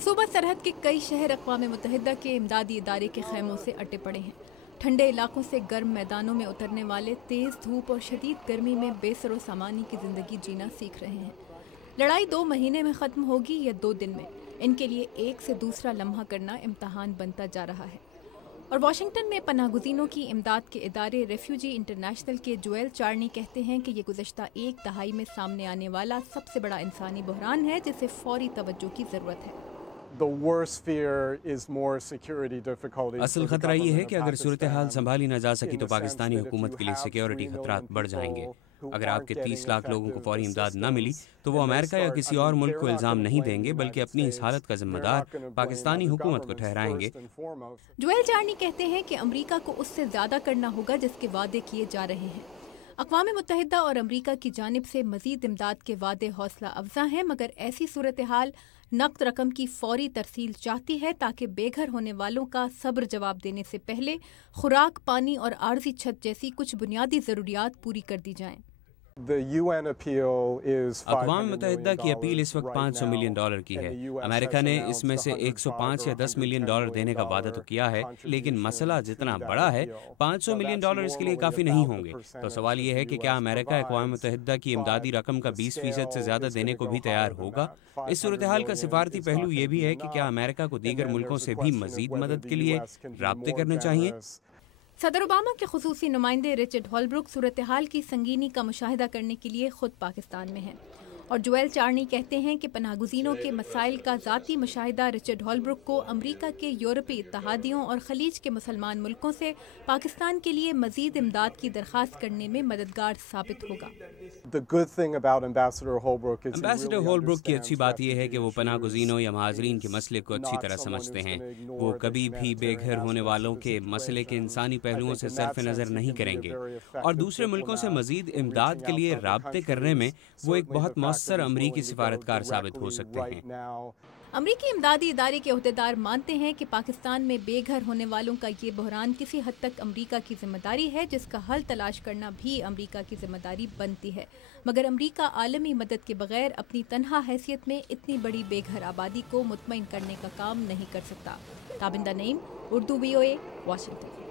صوبہ سرحد کے کئی شہر اقوام متحدہ کے امدادی ادارے کے خیموں سے اٹے پڑے ہیں۔ ٹھنڈے علاقوں سے گرم میدانوں میں اترنے والے تیز دھوپ اور شدید گرمی میں بے سر و سامانی کی زندگی جینا سیکھ رہے ہیں۔ لڑائی 2 مہینے میں ختم ہوگی یا 2 دن میں، ان کے لیے ایک سے دوسرا لمحہ کرنا امتحان بنتا جا رہا ہے۔ اور واشنگٹن میں پناہ گزینوں کی امداد کے ادارے ریفیوجی انٹرنیشنل کے جویل چارنی کہتے ہیں کہ یہ گزشتہ 1 دہائی میں سامنے آنے والا سب سے بڑا انسانی بحران ہے جسے فوری توجہ کی ضرورت ہے۔ اصل خطرہ یہ ہے کہ اگر صورتحال سنبھالی نہ جا سکی تو پاکستانی حکومت کے لیے سیکیورٹی خطرات بڑھ جائیں گے۔ اگر آپ کے 30 لاکھ لوگوں کو فوری امداد نہ ملی تو وہ امریکہ یا کسی اور ملک کو الزام نہیں دیں گے، بلکہ اپنی اس حالت کا ذمہ دار پاکستانی حکومت کو ٹھہرائیں گے۔ جویل چارنی کہتے ہیں کہ امریکہ کو اس سے زیادہ کرنا ہوگا جس کے وعدے کیے جا رہے ہیں۔ اقوام متحدہ اور امریکہ کی جانب سے مزید امداد کے وعدے حوصلہ افزا ہیں، مگر ایسی صورتحال نقد رقم کی فوری ترسیل چاہتی ہے تاکہ بے گھر ہونے والوں کا صبر جواب دینے سے پہلے خوراک، پانی اور عارضی چھت جیسی کچھ بنیادی ضروریات پوری کر دی جائیں۔ اقوام متحدہ کی اپیل اس وقت $500 ملین کی ہے۔ امریکہ نے اس میں سے 105 یا $10 ملین دینے کا وعدہ تو کیا ہے، لیکن مسئلہ جتنا بڑا ہے $500 ملین اس کے لیے کافی نہیں ہوں گے۔ تو سوال یہ ہے کہ کیا امریکہ اقوام متحدہ کی امدادی رقم کا 20% سے زیادہ دینے کو بھی تیار ہوگا؟ اس صورتحال کا سفارتی پہلو یہ بھی ہے کہ کیا امریکہ کو دیگر ملکوں سے بھی مزید مدد کے لیے رابطے کرنے چاہیے؟ صدر اوباما کے خصوصی نمائندے رچرڈ ہولبروک صورتحال کی سنگینی کا مشاہدہ کرنے کے لیے خود پاکستان میں ہیں، اور جویل چارنی کہتے ہیں کہ پناہ گزینوں کے مسائل کا ذاتی مشاہدہ رچرڈ ہولبروک کو امریکہ کے یورپی اتحادیوں اور خلیج کے مسلمان ملکوں سے پاکستان کے لیے مزید امداد کی درخواست کرنے میں مددگار ثابت ہوگا۔ امبیسڈر ہولبروک کی اچھی بات یہ ہے کہ وہ پناہ گزینوں یا مہاجرین کے مسئلے کو اچھی طرح سمجھتے ہیں۔ وہ کبھی بھی بے گھر ہونے والوں کے مسئلے کے انسانی پہلوؤں سے صرف نظر نہیں کریں گے، اور دوسرے ملکوں سے مزید امداد کے لیے رابطے کرنے میں وہ ایک بہت مؤثر امریکی سفارتکار ثابت ہو سکتے ہیں۔ امریکی امدادی ادارے کے عہدیدار مانتے ہیں کہ پاکستان میں بے گھر ہونے والوں کا یہ بحران کسی حد تک امریکہ کی ذمہ داری ہے، جس کا حل تلاش کرنا بھی امریکہ کی ذمہ داری بنتی ہے، مگر امریکہ عالمی مدد کے بغیر اپنی تنہا حیثیت میں اتنی بڑی بے گھر آبادی کو مطمئن کرنے کا کام نہیں کر سکتا۔ تابندہ نعیم، اردو VOA، واشنگٹن۔